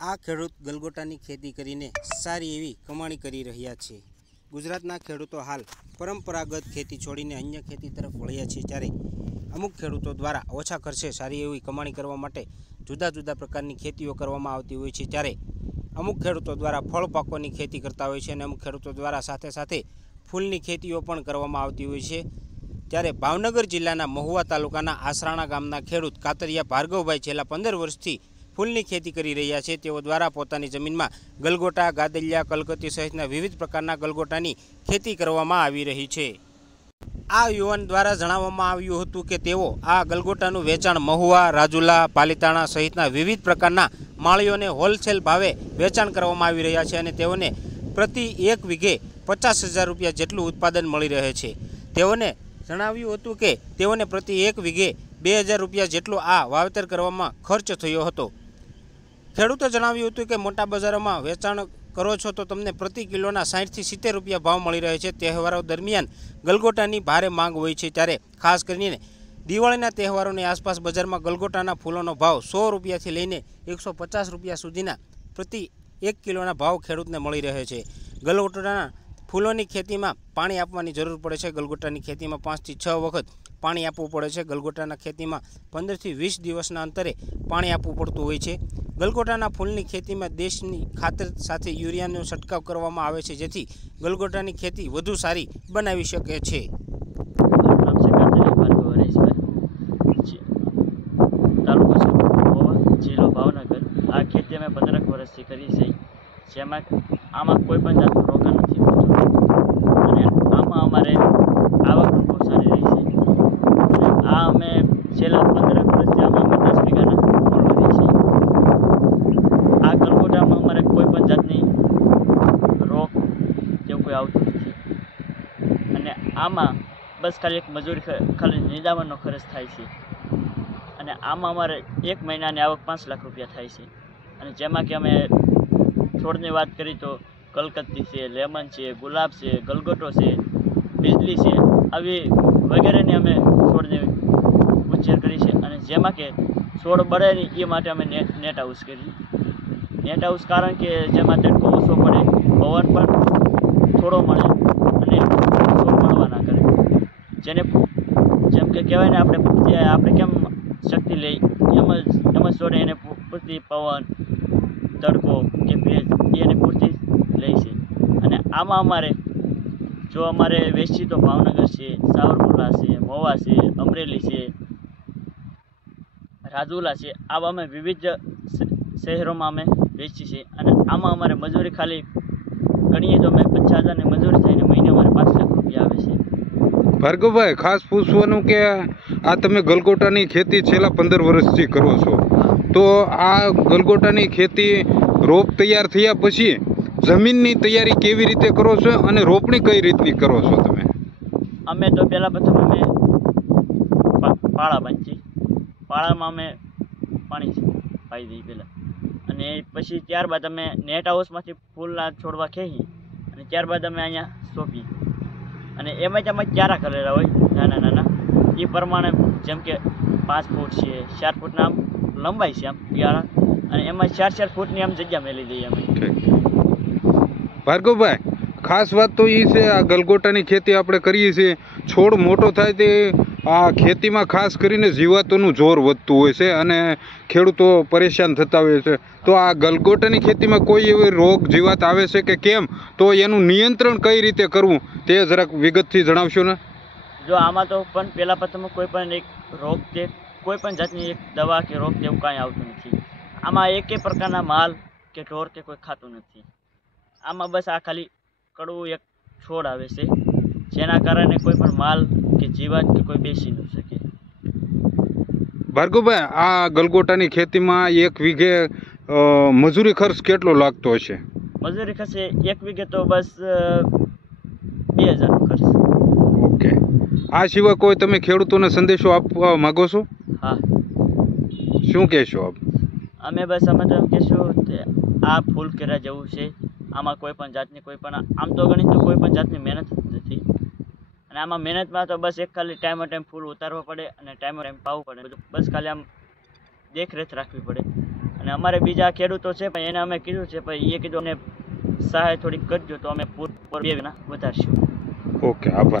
આ ખેડૂત ગલગોટાની ખેતી કરીને સારી એવી કમાણી કરી રહ્યા છે। ગુજરાતના ખેડૂતો હાલ પરંપરાગત ખેતી છોડીને અન્ય ખેતી તરફ વળ્યા છે, ત્યારે અમુક ખેડૂતો દ્વારા ઓછા ખર્ચે સારી એવી કમાણી કરવા માટે જુદા જુદા પ્રકારની ખેતીઓ કરવામાં આવતી હોય છે। ત્યારે અમુક ખેડૂતો દ્વારા ફળ પાકોની ખેતી કરતા હોય છે અને અમુક ખેડૂતો દ્વારા સાથે સાથે ફૂલની ખેતીઓ પણ કરવામાં આવતી હોય છે। ત્યારે ભાવનગર જિલ્લાના મહુવા તાલુકાના આસરાણા ગામના ખેડૂત કાતરિયા ભાર્ગવભાઈ છેલ્લા 15 વર્ષથી ફૂલની ખેતી કરી રહ્યા છે। તેઓ દ્વારા પોતાની જમીનમાં ગલગોટા, ગાદલિયા, કલકત્તી સહિતના વિવિધ પ્રકારના ગલગોટાની ખેતી કરવામાં આવી રહી છે। આ યુવાન દ્વારા જણાવવામાં આવ્યું હતું કે તેઓ આ ગલગોટાનું વેચાણ મહુવા, રાજુલા, પાલીતાણા સહિતના વિવિધ પ્રકારના માળીઓને હોલસેલ ભાવે વેચાણ કરવામાં આવી રહ્યા છે અને તેઓને પ્રતિ 1 વીઘે 50,000 રૂપિયા જેટલું ઉત્પાદન મળી રહે છે। તેઓને જણાવ્યું હતું કે તેઓને પ્રતિ 1 વીઘે 2,000 રૂપિયા જેટલો આ વાવેતર કરવામાં ખર્ચ થયો હતો। ખેડૂતે જણાવ્યું હતું કે મોટા બજારોમાં વેચાણ કરો છો તો તમને પ્રતિ કિલોના 60 થી 70 રૂપિયા ભાવ મળી રહે છે। તહેવારો દરમિયાન ગલગોટાની ભારે માંગ હોય છે, ત્યારે ખાસ કરીને દિવાળીના તહેવારોની આસપાસ બજારમાં ગલગોટાના ફૂલોનો ભાવ 100 રૂપિયાથી લઈને 150 રૂપિયા સુધીના પ્રતિ 1 કિલોના ભાવ ખેડૂતને મળી રહે છે। ગલગોટાના ફૂલોની ખેતીમાં પાણી આપવાની જરૂર પડે છે। ગલગોટાની ખેતીમાં 5 થી 6 વખત પાણી આપવું પડે છે। ગલગોટાના ખેતીમાં 15 થી 20 દિવસના અંતરે પાણી આપવું પડતું હોય છે। ગલગોટાના ફૂલની ખેતીમાં દેશની ખાતર સાથે યુરિયાનો છંટકાવ કરવામાં આવે છે, જેથી ગલગોટાની ખેતી વધુ સારી બનાવી શકે છે। તાલુકો છે મહુવા, જિલ્લો ભાવનગર। આ ખેતી અમે 15 વર્ષથી કરી છે, જેમાં આમાં કોઈ પણ જાતનું રોકાણ નથી હોતું અને આમાં અમારે આવક પણ બહુ સારી રહી છે અને આ અમે છેલ્લા 15 વર્ષથી આમાં અમે 10 વીઘાના ફૂલ કરીએ છીએ। આ ગલગોટામાં અમારે કોઈ પણ જાતની રોગ જેવું કોઈ આવતું નથી અને આમાં બસ ખાલી એક મજૂરી ખાલી નિદામણનો ખર્ચ થાય છે અને આમાં અમારે 1 મહિનાની આવક 5 લાખ રૂપિયા થાય છે અને જેમાં કે અમે છોડની વાત કરી તો કલકત્તી છે, લેમન છે, ગુલાબ છે, ગલગોટો છે, બિજલી છે, આવી વગેરેની અમે છોડની ઉછેર કરી છે અને જેમાં કે છોડ બળે નહીં એ માટે અમે નેટ હાઉસ કરી। નેટ હાઉસ કારણ કે જેમાં તડકો ઓછો પડે, પવન પણ થોડો મળે અને છોડ મળવા ના કરે, જેને જેમ કે કહેવાય ને આપણે કેમ શક્તિ લઈ એમ જ છોડે એને પૂરતી પવન, તડકો કે ભેજ એને પૂરતી લે છે અને આમાં અમારે જો અમારે વેચી તો ભાવનગર છે, સાવરકુંડલા છે, મહુવા છે, અમરેલી છે, રાજુલા છે, આવા અમે વિવિધ શહેરોમાં અમે વેચી છે અને આમાં અમારે મજૂરી ખાલી ગણીએ તો અમે 50,000ની મજૂરી થઈને મહિને અમારે 5 લાખ રૂપિયા આવે છે। ભાર્ગવભાઈ, ખાસ પૂછવાનું કે આ તમે ગલગોટાની ખેતી છેલ્લા 15 વર્ષથી કરો છો, તો આ ગલગોટાની ખેતી રોપ તૈયાર થયા પછી જમીનની તૈયારી કેવી રીતે કરો છો અને રોપણી કઈ રીતની કરો છો તમે? અમે તો પહેલાં પ્રથમ અમે પાળા બાંધીએ, પાળામાં અમે પાણી પાઈ દઈએ પહેલાં અને પછી ત્યારબાદ અમે નેટ હાઉસમાંથી ફૂલના છોડવા ખેંચી અને ત્યારબાદ અમે અહીંયા સોંપીએ અને એમાં જ અમે ક્યારા કરેલા હોય નાના નાના, એ પ્રમાણે જેમ કે 5 ફૂટ છે, 4 ફૂટના આમ લંબાઈ છે આમ ક્યારા અને એમાં 4-4 ફૂટની આમ જગ્યા મેલી દઈએ અમે। ભાર્ગવભાઈ, ખાસ વાત તો એ છે આ ગલગોટાની ખેતી આપણે કરીએ છીએ, છોડ મોટો થાય તે આ ખેતીમાં ખાસ કરીને જીવાતોનું જોર વધતું હોય છે અને ખેડૂતો પરેશાન થતા હોય છે, તો આ ગલગોટાની ખેતીમાં કોઈ એવી રોગ જીવાત આવે છે કે કેમ, તો એનું નિયંત્રણ કઈ રીતે કરવું તે જરાક વિગતથી જણાવશો ને? જો આમાં તો પણ પહેલાં પ્રથમ કોઈ પણ એક રોગ કે કોઈ પણ જાતની એક દવા કે રોગ તેવું કાંઈ આવતું નથી। આમાં એકે પ્રકારના માલ કે ઢોર કે કોઈ ખાતું નથી। આમાં બસ આ ખાલી કડવું એક છોડ આવે છે, જેના કારણે કોઈ પણ માલ કે જીવાત કે કોઈ બેસી ન શકે। ભાર્ગવભાઈ, આ ગલગોટાની ખેતીમાં 1 વીઘે મજૂરી ખર્ચ કેટલો લાગતો હશે? મજૂરી ખર્ચ 1 વીઘે તો બસ 2,000નો ખર્ચ। ઓકે, આ સિવાય કોઈ તમે ખેડૂતોને સંદેશો આપવા માગો છો? હા, શું કહેશો આપ? અમે બસ અમે તો એમ કહેશું કે આ ફૂલ કર્યા જેવું છે, આમાં કોઈ પણ જાતની કોઈ પણ આમ તો ગણી તો કોઈ પણ જાતની મહેનત નથી અને આમાં મહેનતમાં તો બસ એક ખાલી ટાઈમ ફૂલ ઉતારવા પડે અને ટાઈમ પાવવું પડે, બસ ખાલી આમ દેખરેખ રાખવી પડે અને અને અમારે બીજા ખેડૂતો છે પણ એને અમે કીધું છે પણ એ કીધું અમને સહાય થોડીક કરજો તો અમે પૂર 2 ગણા વધારશું. ઓકે, આભાર.